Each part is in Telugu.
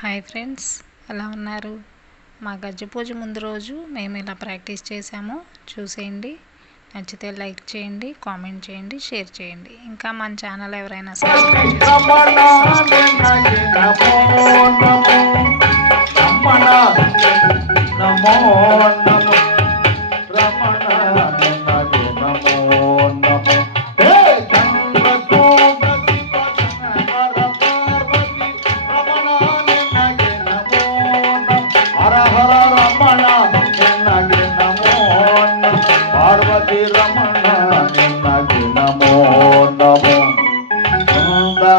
హాయ్ ఫ్రెండ్స్ ఎలా ఉన్నారు? మా గజ్జ పూజ ముందు రోజు మేము ఇలా ప్రాక్టీస్ చేసాము చూసేయండి నచ్చితే లైక్ చేయండి కామెంట్ చేయండి షేర్ చేయండి. ఇంకా మన ఛానల్ ఎవరైనా సబ్స్క్రైబ్ చేసుకోండి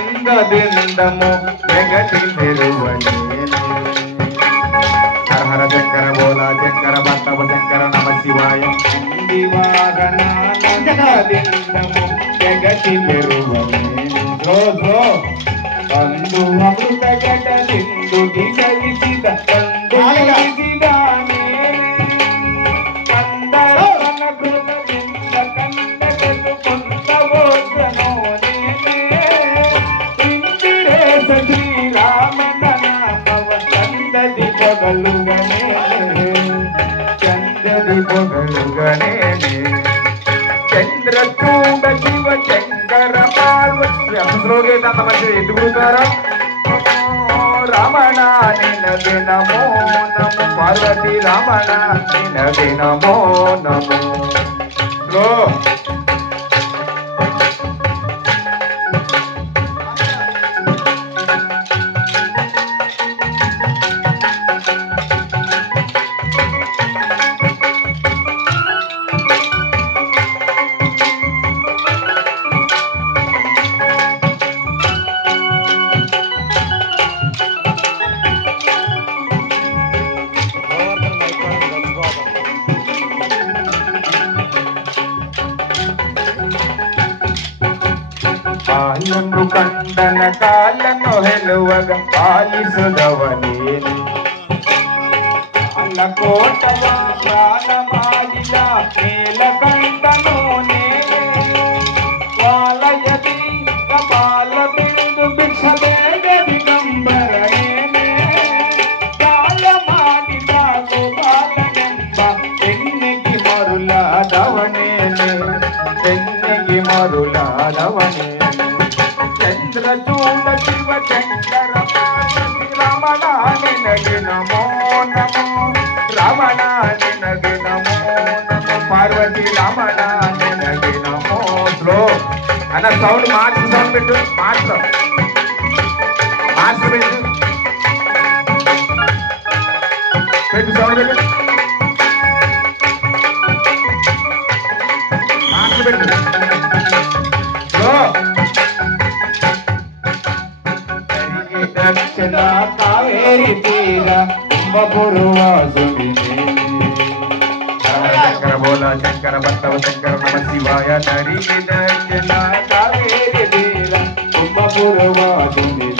వాహనానందము జగతి తెరువలేని హర హర శంకర బోలా శంకర భక్తవ శంకర నమ శివాయ. వాహనానందము జగతి తెరువలేని స్లో స్లో అసలుగే రమణ నినది నమో. పార్వతి రమణ నినది దినమో నమో. స్లో ಪಾಲನ್ನು ಕಂಡನ ಕಾಲನ್ನು ಹೆಲುವಗ ಪಾಲಿಸುದವನೇನು ಅಲ್ಲ ಕೋಟವ ಪ್ರಾಣ ಮಾಡಿದ ಮೇಲ ಕಂಡನು ನೇನೆ ವಾಲಯದಿ ಕಪಾಲ ಬಿಂದು ಭಿಕ್ಷ ಬೇಡ ದಿಗಂಬರನೇನೆ ಕಾಲ ಮಾಡಿದ ಗೋಪಾಲನೆಂಬ ಹೆಣ್ಣಿಗೆ ಮರುಳಾದವನೇನೆ ಹೆಣ್ಣಿಗೆ ಮರುಳಾದವನೇನೆ చంద్రచూడ శివ శంకర రమణ నినగి నమో నమో. రమణ నినగి నమో నమో. పార్వతి రమణ నినగి నమో స్లో అన్న సౌండ్ మార్చు సౌండ్ పెట్టు మార్చు. మార్చు పెట్టు. పెట్టు సౌండ్ పెట్టు. కుంభపురువాసుని శంకర బోల శంకర భక్తవ శంకర నమ శివాయ నరి దక్షిణ కావేరి తీర కుంభపురువాసుని